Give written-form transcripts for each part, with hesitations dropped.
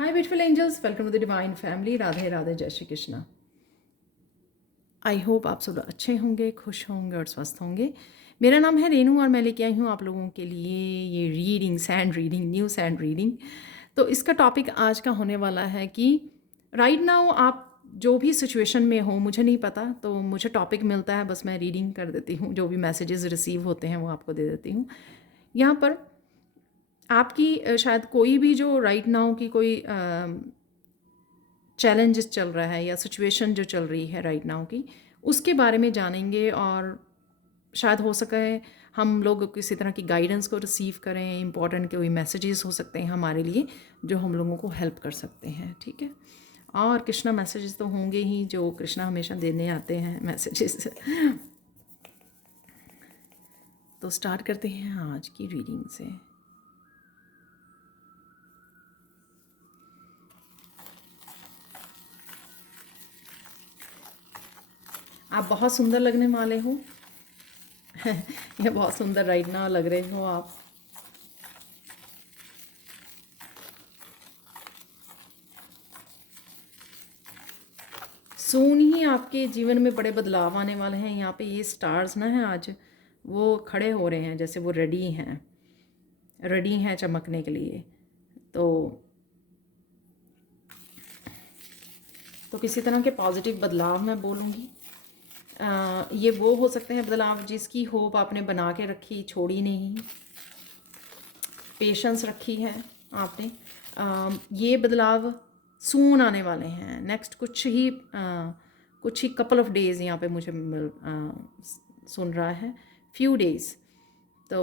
Hi beautiful angels, welcome to the divine family. Radhe Radhe, जय Shri Krishna. I hope आप सब अच्छे होंगे, खुश होंगे और स्वस्थ होंगे। मेरा नाम है रेनू और मैं लेके आई हूँ आप लोगों के लिए ये reading, sand reading, new sand reading. तो इसका टॉपिक आज का होने वाला है कि राइट नाउ आप जो भी सिचुएशन में हो, मुझे नहीं पता, तो मुझे टॉपिक मिलता है, बस मैं रीडिंग कर देती हूँ। जो भी मैसेजेस रिसीव होते हैं वो आपको दे देती हूँ। यहाँ पर आपकी शायद कोई भी जो राइट नाउ की कोई चैलेंजेस चल रहा है या सिचुएशन जो चल रही है राइट नाउ की, उसके बारे में जानेंगे। और शायद हो सके हम लोग किसी तरह की गाइडेंस को रिसीव करें। इंपॉर्टेंट कोई मैसेजेस हो सकते हैं हमारे लिए जो हम लोगों को हेल्प कर सकते हैं, ठीक है। और कृष्णा मैसेजेस तो होंगे ही, जो कृष्णा हमेशा देने आते हैं मैसेजेस। तो स्टार्ट करते हैं आज की रीडिंग से। आप बहुत सुंदर लगने वाले हो। ये बहुत सुंदर राइट नाउ लग रहे हो आप। सून ही आपके जीवन में बड़े बदलाव आने वाले हैं। यहाँ पे ये स्टार्स ना हैं आज, वो खड़े हो रहे हैं जैसे वो रेडी हैं चमकने के लिए। तो किसी तरह के पॉजिटिव बदलाव मैं बोलूँगी। ये वो हो सकते हैं बदलाव जिसकी होप आपने बना के रखी, छोड़ी नहीं, पेशेंस रखी है आपने। ये बदलाव सून आने वाले हैं। नेक्स्ट कुछ ही कपल ऑफ डेज़ यहाँ पे मुझे सुन रहा है, फ्यू डेज़। तो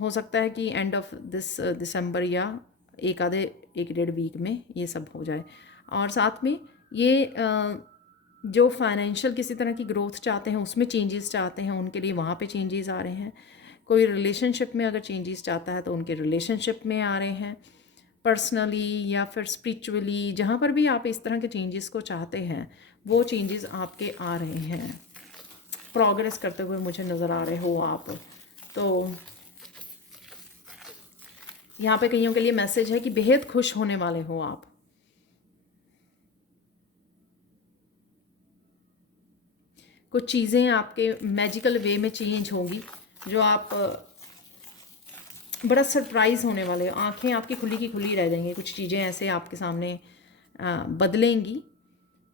हो सकता है कि एंड ऑफ दिसंबर या एक डेढ़ वीक में ये सब हो जाए। और साथ में ये जो फाइनेंशियल किसी तरह की ग्रोथ चाहते हैं, उसमें चेंजेस चाहते हैं, उनके लिए वहाँ पे चेंजेस आ रहे हैं। कोई रिलेशनशिप में अगर चेंजेस चाहता है तो उनके रिलेशनशिप में आ रहे हैं, पर्सनली या फिर स्पिरिचुअली। जहाँ पर भी आप इस तरह के चेंजेस को चाहते हैं वो चेंजेस आपके आ रहे हैं। प्रोग्रेस करते हुए मुझे नज़र आ रहे हो आप। तो यहाँ पे कईयों के लिए मैसेज है कि बेहद खुश होने वाले हो आप। कुछ चीज़ें आपके मैजिकल वे में चेंज होंगी जो आप बड़ा सरप्राइज़ होने वाले हो। आंखें आपकी खुली की खुली रह जाएंगी। कुछ चीज़ें ऐसे आपके सामने बदलेंगी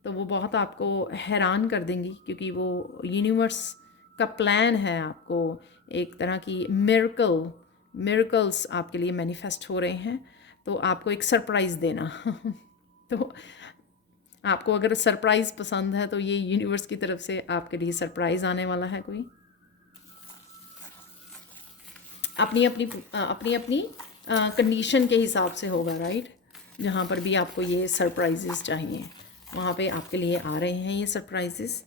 तो वो बहुत आपको हैरान कर देंगी, क्योंकि वो यूनिवर्स का प्लान है। आपको एक तरह की मिरेकल्स आपके लिए मैनिफेस्ट हो रहे हैं, तो आपको एक सरप्राइज़ देना। तो आपको अगर सरप्राइज़ पसंद है तो ये यूनिवर्स की तरफ से आपके लिए सरप्राइज़ आने वाला है। कोई अपनी अपनी कंडीशन के हिसाब से होगा, राइट। जहाँ पर भी आपको ये सरप्राइजेस चाहिए वहाँ पे आपके लिए आ रहे हैं ये सरप्राइजेस।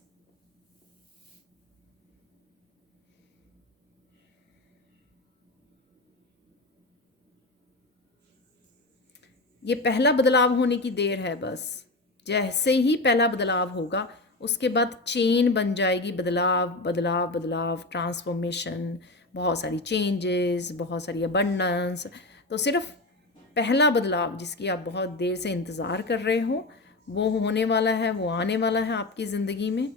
ये पहला बदलाव होने की देर है बस। जैसे ही पहला बदलाव होगा उसके बाद चेन बन जाएगी। बदलाव बदलाव बदलाव, ट्रांसफॉर्मेशन, बहुत सारी चेंजेस, बहुत सारी अबंडेंस। तो सिर्फ पहला बदलाव जिसकी आप बहुत देर से इंतज़ार कर रहे हो वो होने वाला है, वो आने वाला है आपकी ज़िंदगी में।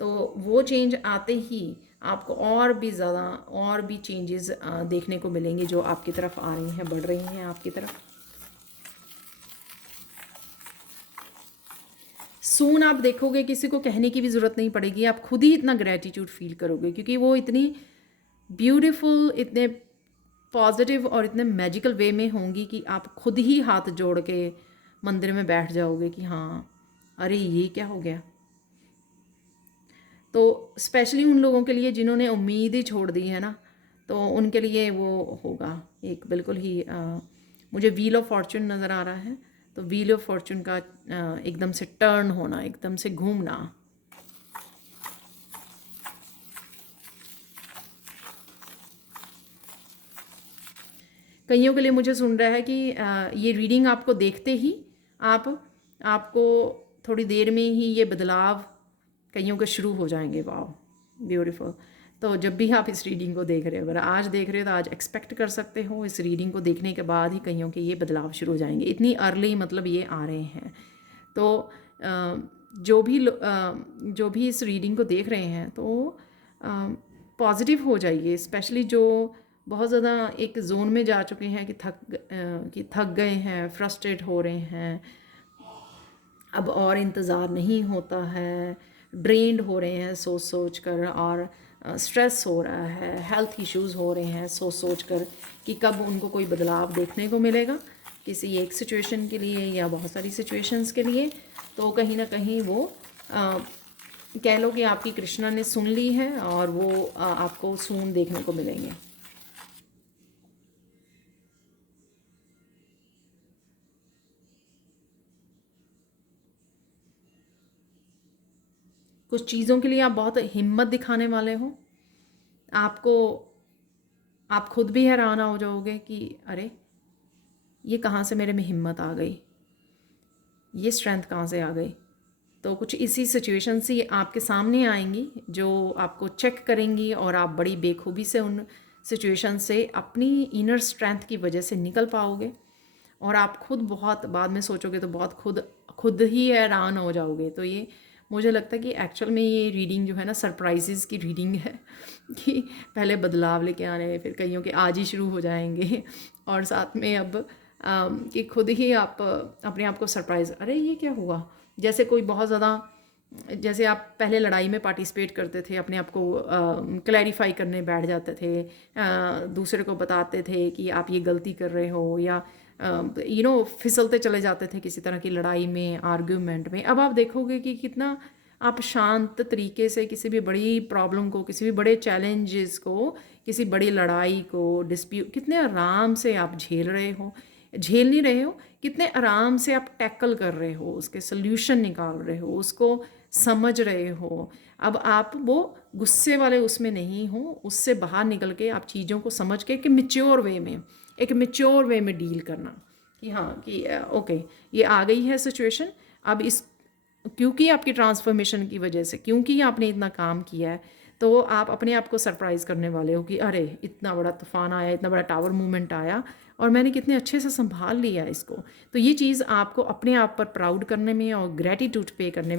तो वो चेंज आते ही आपको और भी ज़्यादा और भी चेंजेस देखने को मिलेंगे जो आपकी तरफ आ रही हैं, बढ़ रही हैं आपकी तरफ। सून आप देखोगे किसी को कहने की भी ज़रूरत नहीं पड़ेगी, आप खुद ही इतना ग्रैटिट्यूड फील करोगे, क्योंकि वो इतनी ब्यूटीफुल, इतने पॉजिटिव और इतने मैजिकल वे में होंगी कि आप खुद ही हाथ जोड़ के मंदिर में बैठ जाओगे कि हाँ, अरे ये क्या हो गया। तो स्पेशली उन लोगों के लिए जिन्होंने उम्मीद ही छोड़ दी है ना, तो उनके लिए वो होगा एक बिल्कुल ही मुझे व्हील ऑफ फॉर्चून नज़र आ रहा है। तो व्हील ऑफ फॉर्चून का एकदम से टर्न होना, एकदम से घूमना। कईयों के लिए मुझे सुन रहा है कि ये रीडिंग आपको देखते ही आपको थोड़ी देर में ही ये बदलाव कईयों के शुरू हो जाएंगे। वाह, ब्यूटीफुल। तो जब भी आप इस रीडिंग को देख रहे हो, अगर आज देख रहे हो तो आज एक्सपेक्ट कर सकते हो इस रीडिंग को देखने के बाद ही कईयों के ये बदलाव शुरू हो जाएंगे। इतनी अर्ली मतलब ये आ रहे हैं। तो जो भी इस रीडिंग को देख रहे हैं तो पॉजिटिव हो जाइए, स्पेशली जो बहुत ज़्यादा एक जोन में जा चुके हैं कि थक गए हैं, फ्रस्ट्रेट हो रहे हैं, अब और इंतज़ार नहीं होता है, ड्रेन्ड हो रहे हैं सोच सोच कर, और स्ट्रेस हो रहा है, हेल्थ इश्यूज़ हो रहे हैं सोच सोच कर कि कब उनको कोई बदलाव देखने को मिलेगा किसी एक सिचुएशन के लिए या बहुत सारी सिचुएशंस के लिए। तो कहीं ना कहीं वो कह लो कि आपकी कृष्णा ने सुन ली है और वो आपको सून देखने को मिलेंगे। कुछ चीज़ों के लिए आप बहुत हिम्मत दिखाने वाले हो, आप खुद भी हैरान हो जाओगे कि अरे ये कहाँ से मेरे में हिम्मत आ गई, ये स्ट्रेंथ कहाँ से आ गई। तो कुछ इसी सिचुएशन से आपके सामने आएंगी जो आपको चेक करेंगी और आप बड़ी बेखूबी से उन सिचुएशन से अपनी इनर स्ट्रेंथ की वजह से निकल पाओगे, और आप खुद बहुत बाद में सोचोगे तो बहुत खुद ही हैरान हो जाओगे। तो ये मुझे लगता है कि एक्चुअल में ये रीडिंग जो है ना सरप्राइजेज़ की रीडिंग है कि पहले बदलाव लेके आने, फिर कईयों के आज ही शुरू हो जाएंगे, और साथ में अब कि खुद ही आप अपने आप को सरप्राइज़, अरे ये क्या हुआ। जैसे कोई बहुत ज़्यादा, जैसे आप पहले लड़ाई में पार्टिसिपेट करते थे, अपने आप को क्लैरिफाई करने बैठ जाते थे, दूसरे को बताते थे कि आप ये गलती कर रहे हो, या फिसलते चले जाते थे किसी तरह की लड़ाई में, आर्ग्यूमेंट में। अब आप देखोगे कि कितना आप शांत तरीके से किसी भी बड़ी प्रॉब्लम को, किसी भी बड़े चैलेंजेस को, किसी बड़ी लड़ाई को, डिस्प्यूट, कितने आराम से आप झेल नहीं रहे हो, कितने आराम से आप टैकल कर रहे हो, उसके सोल्यूशन निकाल रहे हो, उसको समझ रहे हो। अब आप वो गुस्से वाले उसमें नहीं हो, उससे बाहर निकल के आप चीज़ों को समझ के एक मैच्योर वे में डील करना कि हाँ कि ओके ये आ गई है सिचुएशन, अब इस क्योंकि आपकी ट्रांसफॉर्मेशन की वजह से, क्योंकि आपने इतना काम किया है, तो आप अपने आप को सरप्राइज़ करने वाले हो कि अरे इतना बड़ा तूफान आया, इतना बड़ा टावर मूवमेंट आया, और मैंने कितने अच्छे से संभाल लिया इसको। तो ये चीज़ आपको अपने आप पर प्राउड करने में और ग्रैटिट्यूड पे करने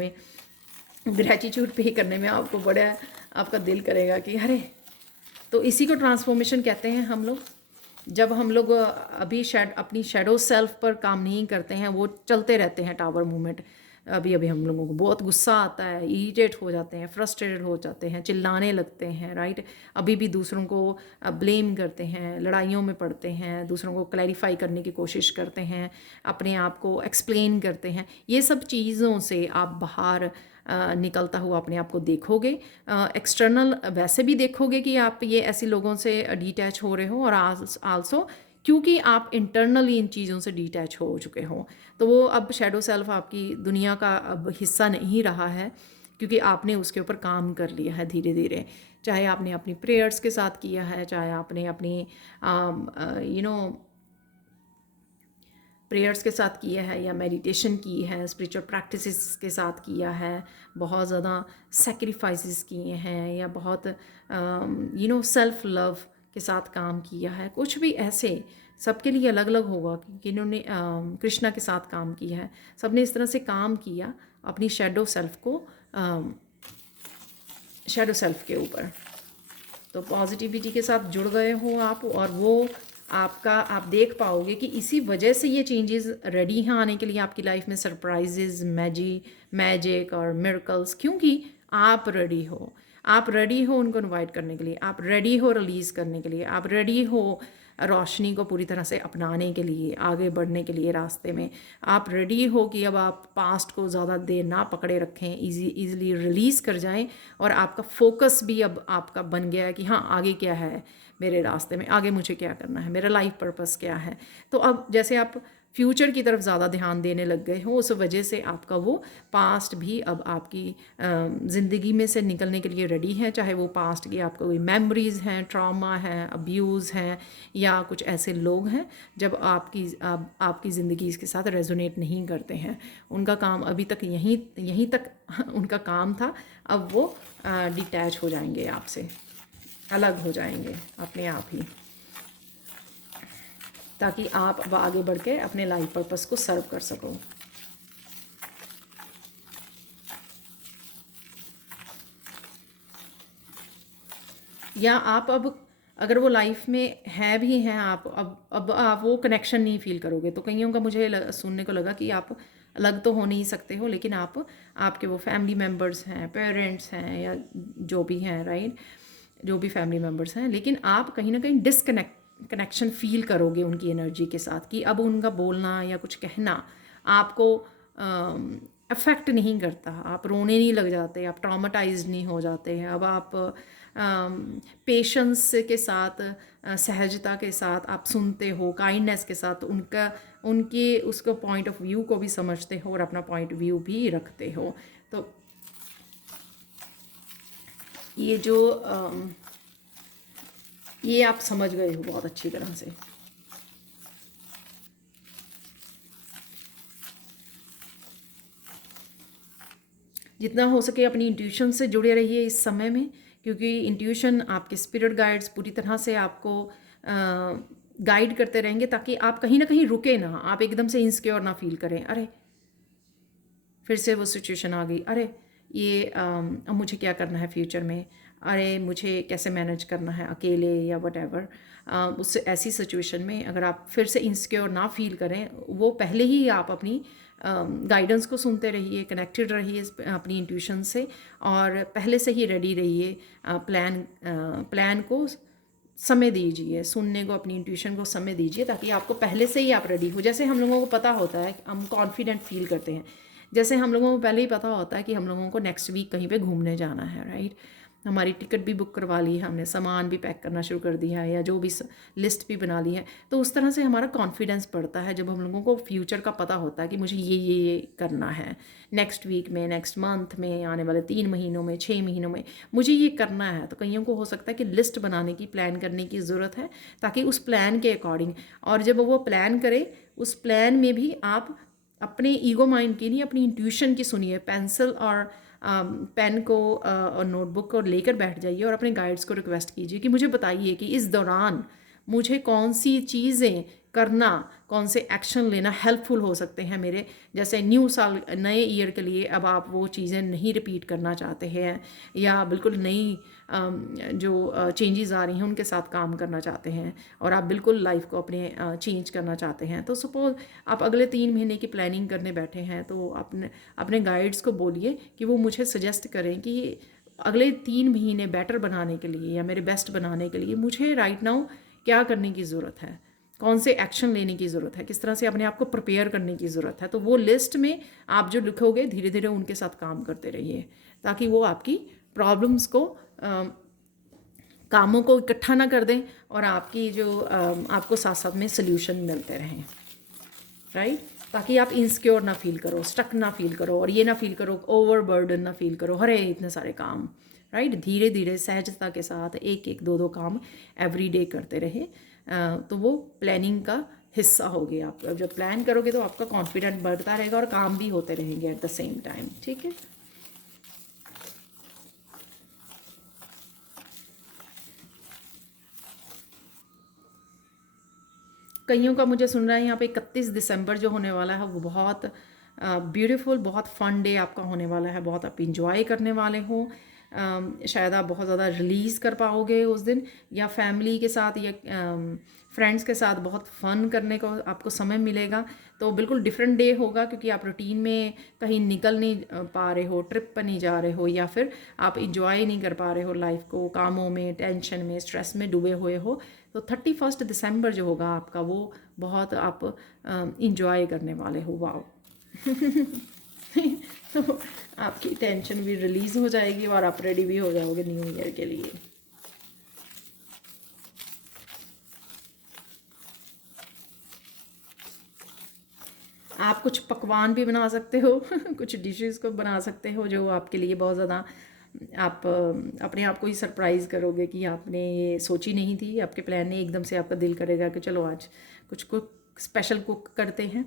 में आपको बड़ा आपका दिल करेगा कि अरे। तो इसी को ट्रांसफॉर्मेशन कहते हैं हम लोग। जब हम लोग अभी अपनी शेडो सेल्फ पर काम नहीं करते हैं, वो चलते रहते हैं टावर मूवमेंट, अभी हम लोगों को बहुत गुस्सा आता है, इरिटेट हो जाते हैं, फ्रस्ट्रेटेड हो जाते हैं, चिल्लाने लगते हैं, राइट। अभी भी दूसरों को ब्लेम करते हैं, लड़ाइयों में पड़ते हैं, दूसरों को क्लैरिफाई करने की कोशिश करते हैं, अपने आप को एक्सप्लेन करते हैं। ये सब चीज़ों से आप बाहर निकलता हुआ अपने आप को देखोगे। एक्सटर्नल वैसे भी देखोगे कि आप ये ऐसे लोगों से डिटैच हो रहे हो, और आल्सो क्योंकि आप इंटरनली इन चीज़ों से डिटैच हो चुके हो, तो वो अब शेडो सेल्फ आपकी दुनिया का अब हिस्सा नहीं रहा है, क्योंकि आपने उसके ऊपर काम कर लिया है धीरे धीरे। चाहे आपने अपनी प्रेयर्स के साथ किया है, चाहे आपने अपनी प्रेयर्स के साथ किया है, या मेडिटेशन की है, स्पिरिचुअल प्रैक्टिसेस के साथ किया है, बहुत ज़्यादा सेक्रीफाइसेस किए हैं, या बहुत सेल्फ लव के साथ काम किया है। कुछ भी ऐसे सबके लिए अलग अलग होगा कि जिन्होंने कृष्णा के साथ काम किया है, सबने इस तरह से काम किया अपनी शेडो सेल्फ के ऊपर। तो पॉजिटिविटी के साथ जुड़ गए हो आप, और वो आप देख पाओगे कि इसी वजह से ये चेंजेस रेडी हैं आने के लिए आपकी लाइफ में, सरप्राइजेज, मैजिक और मिरेकल्स, क्योंकि आप रेडी हो उनको इनवाइट करने के लिए, आप रेडी हो रिलीज़ करने के लिए, आप रेडी हो रोशनी को पूरी तरह से अपनाने के लिए, आगे बढ़ने के लिए रास्ते में। आप रेडी हो कि अब आप पास्ट को ज़्यादा देर ना पकड़े रखें, ईज़िली रिलीज़ कर जाएं, और आपका फोकस भी अब आपका बन गया है कि हाँ आगे क्या है मेरे रास्ते में, आगे मुझे क्या करना है, मेरा लाइफ पर्पस क्या है। तो अब जैसे आप फ्यूचर की तरफ ज़्यादा ध्यान देने लग गए हो, उस वजह से आपका वो पास्ट भी अब आपकी ज़िंदगी में से निकलने के लिए रेडी है। चाहे वो पास्ट की आपको कोई मेमोरीज़ हैं, ट्रॉमा है, अब्यूज़ हैं, या कुछ ऐसे लोग हैं जब आपकी ज़िंदगी इसके साथ रेजोनेट नहीं करते हैं, उनका काम अभी तक यहीं तक उनका काम था, अब वो डिटैच हो जाएंगे आपसे। अलग हो जाएंगे अपने आप ही, ताकि आप अब आगे बढ़ के अपने लाइफ पर्पस को सर्व कर सको। या आप अब अगर वो लाइफ में है भी हैं, आप अब आप वो कनेक्शन नहीं फील करोगे। तो कईयों का मुझे सुनने को लगा कि आप अलग तो हो नहीं सकते हो, लेकिन आप आपके वो फैमिली मेम्बर्स हैं, पेरेंट्स हैं, या जो भी हैं, राइट, जो भी फैमिली मेम्बर्स हैं, लेकिन आप कहीं ना कहीं कनेक्शन फील करोगे उनकी एनर्जी के साथ, कि अब उनका बोलना या कुछ कहना आपको अफेक्ट नहीं करता, आप रोने नहीं लग जाते, आप ट्रॉमेटाइज्ड नहीं हो जाते हैं। अब आप पेशेंस के साथ, सहजता के साथ आप सुनते हो, काइंडनेस के साथ उनका उनके उसको पॉइंट ऑफ व्यू को भी समझते हो और अपना पॉइंट ऑफ व्यू भी रखते हो। तो ये जो ये आप समझ गए हो बहुत अच्छी तरह से। जितना हो सके अपनी इंट्यूशन से जुड़े रहिए इस समय में, क्योंकि इंट्यूशन आपके स्पिरिट गाइड्स पूरी तरह से आपको गाइड करते रहेंगे, ताकि आप कहीं ना कहीं रुके ना, आप एकदम से इनसिक्योर ना फील करें, अरे फिर से वो सिचुएशन आ गई, अरे ये अब मुझे क्या करना है फ्यूचर में, अरे मुझे कैसे मैनेज करना है अकेले या वट एवर। उस ऐसी सिचुएशन में अगर आप फिर से इनसिक्योर ना फील करें, वो पहले ही आप अपनी गाइडेंस को सुनते रहिए, कनेक्टेड रहिए अपनी इंट्यूशन से, और पहले से ही रेडी रहिए। प्लान को समय दीजिए, सुनने को, अपनी इंट्यूशन को समय दीजिए, ताकि आपको पहले से ही आप रेडी हो। जैसे हम लोगों को पता होता है, हम कॉन्फिडेंट फील करते हैं, जैसे हम लोगों को पहले ही पता होता है कि हम लोगों को नेक्स्ट वीक कहीं पे घूमने जाना है, राइट, हमारी टिकट भी बुक करवा ली है हमने, सामान भी पैक करना शुरू कर दिया है, या जो भी लिस्ट भी बना ली है। तो उस तरह से हमारा कॉन्फिडेंस बढ़ता है जब हम लोगों को फ्यूचर का पता होता है कि मुझे ये करना है नेक्स्ट वीक में, नेक्स्ट मंथ में, आने वाले 3 महीनों में, 6 महीनों में मुझे ये करना है। तो कईयों को हो सकता है कि लिस्ट बनाने की, प्लान करने की ज़रूरत है, ताकि उस प्लान के अकॉर्डिंग, और जब वो प्लान करे उस प्लान में भी आप अपने ईगो माइंड की नहीं, अपनी इंट्यूशन की सुनिए। पेंसिल और पेन को और नोटबुक को लेकर बैठ जाइए और अपने गाइड्स को रिक्वेस्ट कीजिए कि मुझे बताइए कि इस दौरान मुझे कौन सी चीज़ें करना, कौन से एक्शन लेना हेल्पफुल हो सकते हैं मेरे। जैसे न्यू साल, नए ईयर के लिए अब आप वो चीज़ें नहीं रिपीट करना चाहते हैं, या बिल्कुल नई जो चेंजेस आ रही हैं उनके साथ काम करना चाहते हैं, और आप बिल्कुल लाइफ को अपने चेंज करना चाहते हैं। तो सपोज आप अगले 3 महीने की प्लानिंग करने बैठे हैं, तो अपने अपने गाइड्स को बोलिए कि वो मुझे सजेस्ट करें कि अगले 3 महीने बेटर बनाने के लिए या मेरे बेस्ट बनाने के लिए मुझे राइट नाउ क्या करने की ज़रूरत है, कौन से एक्शन लेने की ज़रूरत है, किस तरह से अपने आप को प्रिपेयर करने की ज़रूरत है। तो वो लिस्ट में आप जो लिखोगे, धीरे धीरे उनके साथ काम करते रहिए, ताकि वो आपकी प्रॉब्लम्स को, कामों को इकट्ठा ना कर दें, और आपकी जो आपको साथ साथ में सोल्यूशन मिलते रहें, राइट, ताकि आप इनसिक्योर ना फील करो, स्टक ना फील करो, और ये ना फील करो, ओवर बर्डन ना फील करो, हरे इतने सारे काम, राइट। धीरे धीरे सहजता के साथ एक एक दो दो काम एवरी डे करते रहे, तो वो प्लानिंग का हिस्सा होगी। आप जब प्लान करोगे तो आपका कॉन्फिडेंट बढ़ता रहेगा और काम भी होते रहेंगे एट द सेम टाइम, ठीक है। कईयों का मुझे सुन रहा है यहाँ पे 31 दिसंबर जो होने वाला है वो बहुत ब्यूटीफुल, बहुत फन डे आपका होने वाला है, बहुत आप इंजॉय करने वाले हो। शायद आप बहुत ज़्यादा रिलीज़ कर पाओगे उस दिन, या फैमिली के साथ या फ्रेंड्स के साथ बहुत फ़न करने को आपको समय मिलेगा। तो बिल्कुल डिफरेंट डे होगा, क्योंकि आप रूटीन में कहीं निकल नहीं पा रहे हो, ट्रिप पर नहीं जा रहे हो, या फिर आप इंजॉय नहीं कर पा रहे हो लाइफ को, कामों में, टेंशन में, स्ट्रेस में डूबे हुए हो। तो 31 दिसंबर जो होगा आपका, वो बहुत आप इंजॉय करने वाले हो। वाओ तो आपकी टेंशन भी रिलीज़ हो जाएगी और आप रेडी भी हो जाओगे न्यू ईयर के लिए। आप कुछ पकवान भी बना सकते हो कुछ डिशेस को बना सकते हो जो आपके लिए बहुत ज़्यादा, आप अपने आप को ही सरप्राइज़ करोगे कि आपने ये सोची नहीं थी, आपके प्लान ने एकदम से आपका दिल करेगा कि चलो आज कुछ कुक स्पेशल कुक करते हैं।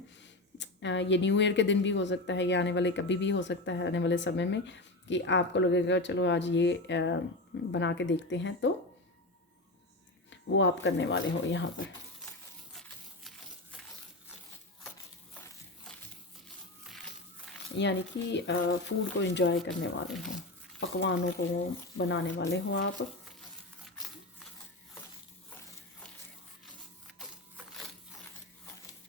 ये न्यू ईयर के दिन भी हो सकता है, या आने वाले कभी भी हो सकता है आने वाले समय में, कि आपको लगेगा चलो आज ये बना के देखते हैं। तो वो आप करने वाले हो यहाँ पर। यानी कि फूड को एंजॉय करने वाले हो, पकवानों को बनाने वाले हो आप।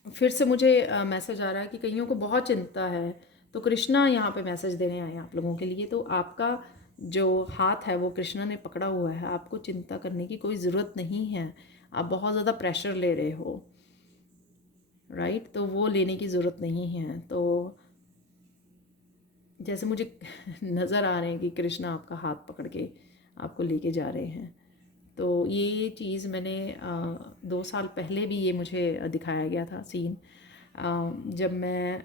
फिर से मुझे मैसेज आ रहा है कि कईयों को बहुत चिंता है, तो कृष्णा यहाँ पे मैसेज देने आए हैं आप लोगों के लिए। तो आपका जो हाथ है वो कृष्णा ने पकड़ा हुआ है, आपको चिंता करने की कोई ज़रूरत नहीं है। आप बहुत ज़्यादा प्रेशर ले रहे हो, राइट, तो वो लेने की ज़रूरत नहीं है। तो जैसे मुझे नज़र आ रहे हैं कि कृष्णा आपका हाथ पकड़ के आपको लेके जा रहे हैं। तो ये चीज़ मैंने 2 साल पहले भी ये मुझे दिखाया गया था सीन, जब मैं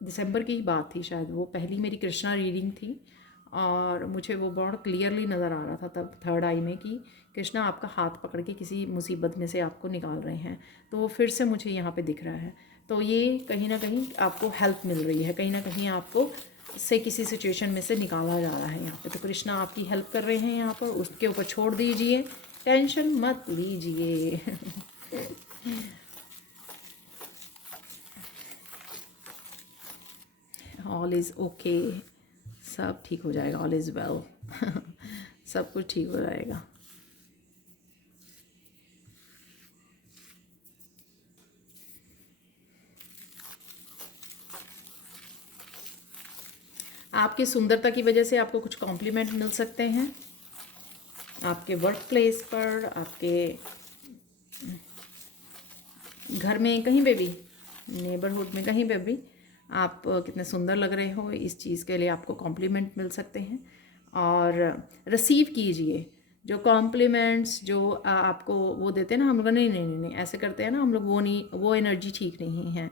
दिसंबर की ही बात थी शायद, वो पहली मेरी कृष्णा रीडिंग थी और मुझे वो बहुत क्लियरली नज़र आ रहा था तब थर्ड आई में कि कृष्णा आपका हाथ पकड़ के किसी मुसीबत में से आपको निकाल रहे हैं। तो वो फिर से मुझे यहाँ पे दिख रहा है। तो ये कहीं ना कहीं आपको हेल्प मिल रही है, कहीं ना कहीं आपको से किसी सिचुएशन में से निकाला जा रहा है यहाँ पे। तो कृष्णा आपकी हेल्प कर रहे हैं यहाँ पर, उसके ऊपर छोड़ दीजिए, टेंशन मत लीजिए। ऑल इज़ ओके, सब ठीक हो जाएगा, ऑल इज़ वेल। सब कुछ ठीक हो जाएगा। आपकी सुंदरता की वजह से आपको कुछ कॉम्प्लीमेंट मिल सकते हैं आपके वर्क प्लेस पर, आपके घर में, कहीं पे भी, नेबरहुड में, कहीं पे भी आप कितने सुंदर लग रहे हो, इस चीज़ के लिए आपको कॉम्प्लीमेंट मिल सकते हैं। और रिसीव कीजिए जो कॉम्प्लीमेंट्स जो आपको वो देते हैं ना, हम लोग नहीं नहीं नहीं नहीं ऐसे करते हैं ना हम लोग, वो नहीं, वो एनर्जी ठीक नहीं है।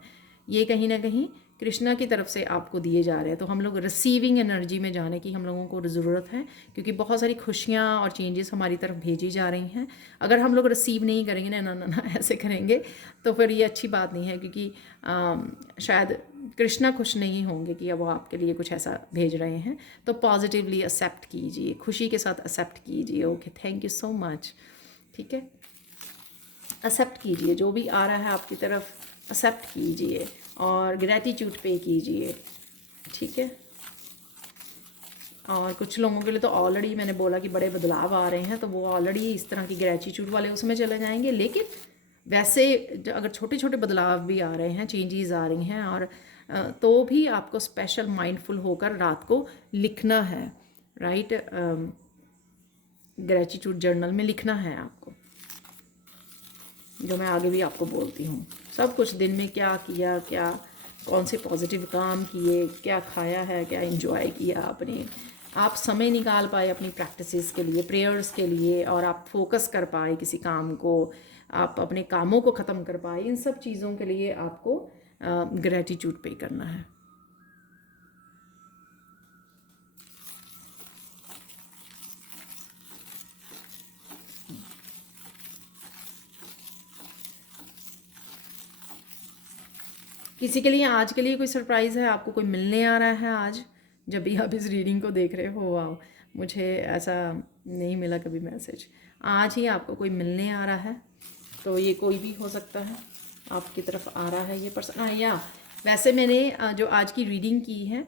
ये कहीं ना कहीं कृष्णा की तरफ से आपको दिए जा रहे हैं। तो हम लोग रिसीविंग एनर्जी में जाने की हम लोगों को ज़रूरत है, क्योंकि बहुत सारी खुशियाँ और चेंजेस हमारी तरफ भेजी जा रही हैं। अगर हम लोग रिसीव नहीं करेंगे ना ना ना ना ऐसे करेंगे तो फिर ये अच्छी बात नहीं है, क्योंकि शायद कृष्णा खुश नहीं होंगे कि अब वो आपके लिए कुछ ऐसा भेज रहे हैं। तो पॉजिटिवली एक्सेप्ट कीजिए, खुशी के साथ एक्सेप्ट कीजिए। Okay, thank you so much. ठीक है, एक्सेप्ट कीजिए जो भी आ रहा है आपकी तरफ, एक्सेप्ट कीजिए और ग्रैटिट्यूड पे कीजिए। ठीक है, और कुछ लोगों के लिए तो ऑलरेडी मैंने बोला कि बड़े बदलाव आ रहे हैं, तो वो ऑलरेडी इस तरह की ग्रैटिट्यूड वाले उसमें चले जाएंगे। लेकिन वैसे अगर छोटे छोटे बदलाव भी आ रहे हैं, चेंजेस आ रही हैं, और तो भी आपको स्पेशल माइंडफुल होकर रात को लिखना है, राइट, ग्रैटिट्यूड जर्नल में लिखना है आपको, जो मैं आगे भी आपको बोलती हूँ। सब कुछ दिन में क्या किया, क्या कौन से पॉजिटिव काम किए, क्या खाया है, क्या एंजॉय किया आपने, आप समय निकाल पाए अपनी प्रैक्टिसेस के लिए, प्रेयर्स के लिए, और आप फोकस कर पाए किसी काम को, आप अपने कामों को ख़त्म कर पाए, इन सब चीज़ों के लिए आपको ग्रैटिट्यूड पे करना है। किसी के लिए आज के लिए कोई सरप्राइज़ है, आपको कोई मिलने आ रहा है आज, जब भी आप इस रीडिंग को देख रहे हो। वाह, मुझे ऐसा नहीं मिला कभी मैसेज। आज ही आपको कोई मिलने आ रहा है, तो ये कोई भी हो सकता है, आपकी तरफ आ रहा है ये पर्सन। या वैसे मैंने जो आज की रीडिंग की है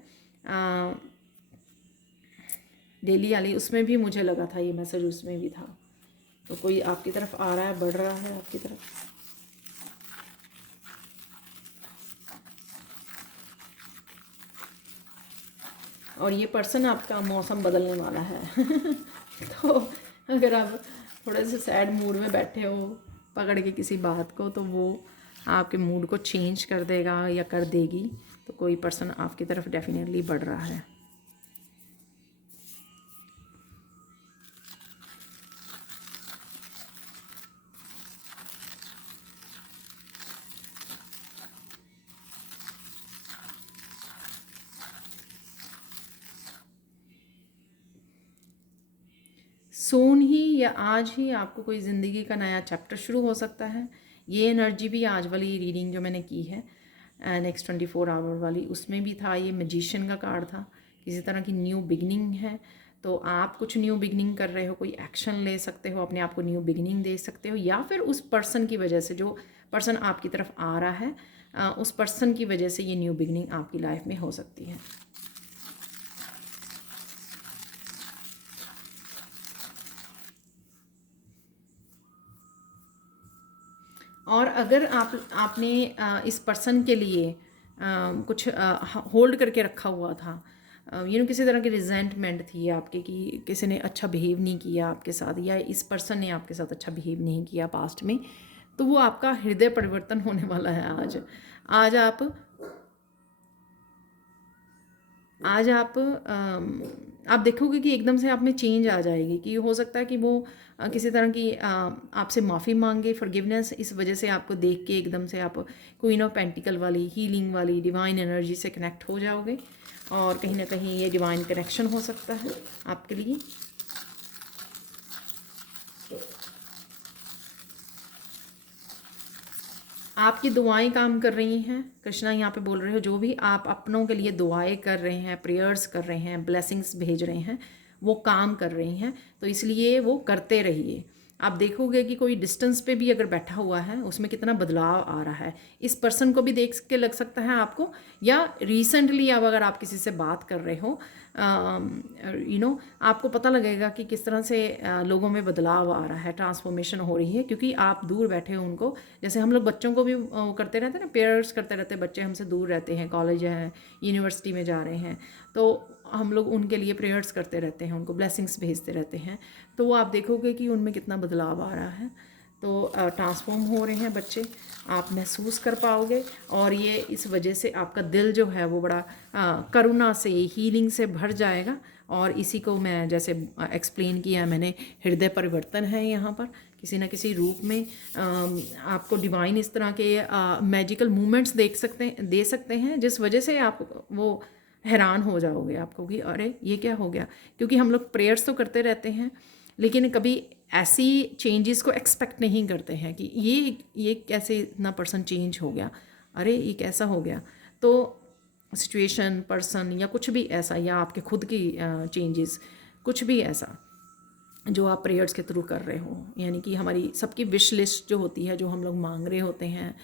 डेली वाली, उसमें भी मुझे लगा था ये मैसेज, उसमें भी था। तो कोई आपकी तरफ आ रहा है, बढ़ रहा है आपकी तरफ। और ये पर्सन आपका मौसम बदलने वाला है। तो अगर आप थोड़े से सैड मूड में बैठे हो पकड़ के किसी बात को, तो वो आपके मूड को चेंज कर देगा या कर देगी। तो कोई पर्सन आपकी तरफ डेफिनेटली बढ़ रहा है। सोन ही या आज ही आपको कोई ज़िंदगी का नया चैप्टर शुरू हो सकता है। ये एनर्जी भी आज वाली रीडिंग जो मैंने की है नेक्स्ट 24 आवर वाली, उसमें भी था। ये मैजिशियन का कार्ड था, किसी तरह की न्यू बिगनिंग है। तो आप कुछ न्यू बिगनिंग कर रहे हो, कोई एक्शन ले सकते हो, अपने आप को न्यू बिगनिंग दे सकते हो, या फिर उस पर्सन की वजह से, जो पर्सन आपकी तरफ आ रहा है उस पर्सन की वजह से ये न्यू बिगनिंग आपकी लाइफ में हो सकती है। और अगर आपने इस पर्सन के लिए कुछ होल्ड करके रखा हुआ था, किसी तरह की रिजेंटमेंट थी आपके कि किसी ने अच्छा बिहेव नहीं किया आपके साथ, या इस पर्सन ने आपके साथ अच्छा बिहेव नहीं किया पास्ट में, तो वो आपका हृदय परिवर्तन होने वाला है आज। आज आप देखोगे कि एकदम से आप में चेंज आ जाएगी, कि हो सकता है कि वो किसी तरह की आपसे माफ़ी मांगे, फॉरगिवनेस, इस वजह से आपको देख के एकदम से आप क्वीन ऑफ पेंटिकल वाली, हीलिंग वाली डिवाइन एनर्जी से कनेक्ट हो जाओगे, और कहीं ना कहीं ये डिवाइन कनेक्शन हो सकता है आपके लिए। आपकी दुआएं काम कर रही हैं, कृष्णा यहाँ पे बोल रहे हो, जो भी आप अपनों के लिए दुआएं कर रहे हैं, प्रेयर्स कर रहे हैं, ब्लेसिंग्स भेज रहे हैं, वो काम कर रही हैं, तो इसलिए वो करते रहिए। आप देखोगे कि कोई डिस्टेंस पे भी अगर बैठा हुआ है उसमें कितना बदलाव आ रहा है। इस पर्सन को भी देख के लग सकता है आपको, या रिसेंटली अब अगर आप किसी से बात कर रहे हो, आपको पता लगेगा कि किस तरह से लोगों में बदलाव आ रहा है, ट्रांसफॉर्मेशन हो रही है, क्योंकि आप दूर बैठे हो उनको। जैसे हम लोग बच्चों को भी करते रहते हैं ना, पेयर्स करते रहते हैं, बच्चे हमसे दूर रहते हैं, कॉलेज है, यूनिवर्सिटी में जा रहे हैं, तो हम लोग उनके लिए प्रेयर्स करते रहते हैं, उनको ब्लेसिंग्स भेजते रहते हैं, तो वो आप देखोगे कि उनमें कितना बदलाव आ रहा है। तो ट्रांसफॉर्म हो रहे हैं बच्चे, आप महसूस कर पाओगे, और ये इस वजह से आपका दिल जो है वो बड़ा करुणा से, हीलिंग से भर जाएगा। और इसी को मैं जैसे एक्सप्लेन किया मैंने, हृदय परिवर्तन है यहाँ पर किसी न किसी रूप में। आपको डिवाइन इस तरह के मैजिकल मूवमेंट्स दे सकते हैं, जिस वजह से आप वो हैरान हो जाओगे आपको कि अरे ये क्या हो गया। क्योंकि हम लोग प्रेयर्स तो करते रहते हैं, लेकिन कभी ऐसी चेंजेस को एक्सपेक्ट नहीं करते हैं कि ये कैसे इतना पर्सन चेंज हो गया, अरे ये कैसा हो गया। तो सिचुएशन, पर्सन, या कुछ भी ऐसा, या आपके खुद की चेंजेस, कुछ भी ऐसा जो आप प्रेयर्स के थ्रू कर रहे हो, यानी कि हमारी सबकी विश लिस्ट जो होती है, जो हम लोग मांग रहे होते हैं,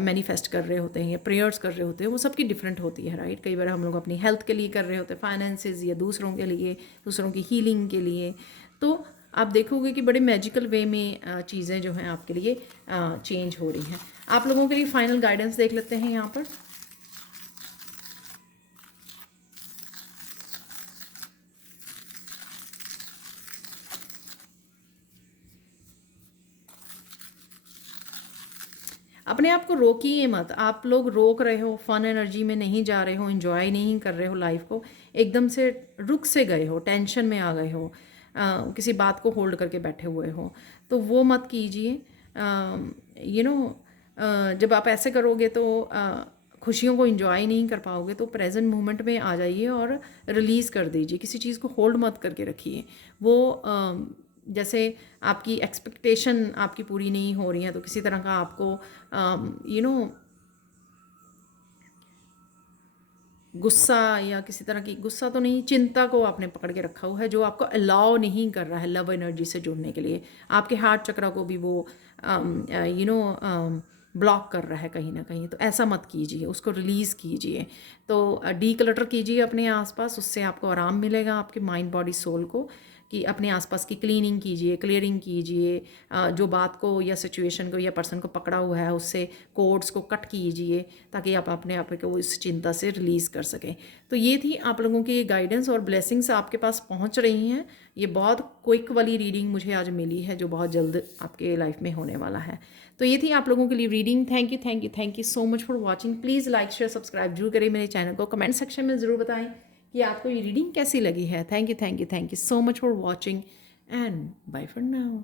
मैनिफेस्ट कर रहे होते हैं, या प्रेयर्स कर रहे होते हैं, वो सबकी डिफरेंट होती है, राइट। कई बार हम लोग अपनी हेल्थ के लिए कर रहे होते हैं, फाइनेंसेस, या दूसरों के लिए, दूसरों की हीलिंग के लिए। तो आप देखोगे कि बड़े मैजिकल वे में चीज़ें जो हैं आपके लिए चेंज हो रही हैं। आप लोगों के लिए फाइनल गाइडेंस देख लेते हैं यहाँ पर। अपने आप को रोकिए मत। आप लोग रोक रहे हो, फन एनर्जी में नहीं जा रहे हो, एंजॉय नहीं कर रहे हो लाइफ को, एकदम से रुक से गए हो, टेंशन में आ गए हो, किसी बात को होल्ड करके बैठे हुए हो, तो वो मत कीजिए। जब आप ऐसे करोगे तो खुशियों को एंजॉय नहीं कर पाओगे। तो प्रेजेंट मोमेंट में आ जाइए और रिलीज़ कर दीजिए, किसी चीज़ को होल्ड मत करके रखिए। वो जैसे आपकी एक्सपेक्टेशन आपकी पूरी नहीं हो रही है, तो किसी तरह का आपको गुस्सा, या किसी तरह की, गुस्सा तो नहीं, चिंता को आपने पकड़ के रखा हुआ है, जो आपको अलाउ नहीं कर रहा है लव एनर्जी से जुड़ने के लिए। आपके हार्ट चक्रा को भी वो ब्लॉक कर रहा है कहीं ना कहीं। तो ऐसा मत कीजिए, उसको रिलीज़ कीजिए। तो डी क्लटर कीजिए अपने आसपास, उससे आपको आराम मिलेगा, आपके माइंड बॉडी सोल को, कि अपने आसपास की क्लीनिंग कीजिए, क्लियरिंग कीजिए, जो बात को या सिचुएशन को या पर्सन को पकड़ा हुआ है उससे कोड्स को कट कीजिए, ताकि आप अपने आप को इस चिंता से रिलीज़ कर सकें। तो ये थी आप लोगों की गाइडेंस, और ब्लेसिंग्स आपके पास पहुंच रही हैं। ये बहुत क्विक वाली रीडिंग मुझे आज मिली है, जो बहुत जल्द आपके लाइफ में होने वाला है। तो ये थी आप लोगों के लिए reading. Thank you thank you thank you so much for watching. Please like share subscribe जरूर करें मेरे चैनल को। कमेंट सेक्शन में ज़रूर बताएं कि आपको ये रीडिंग कैसी लगी है। Thank you so much for watching and bye for now.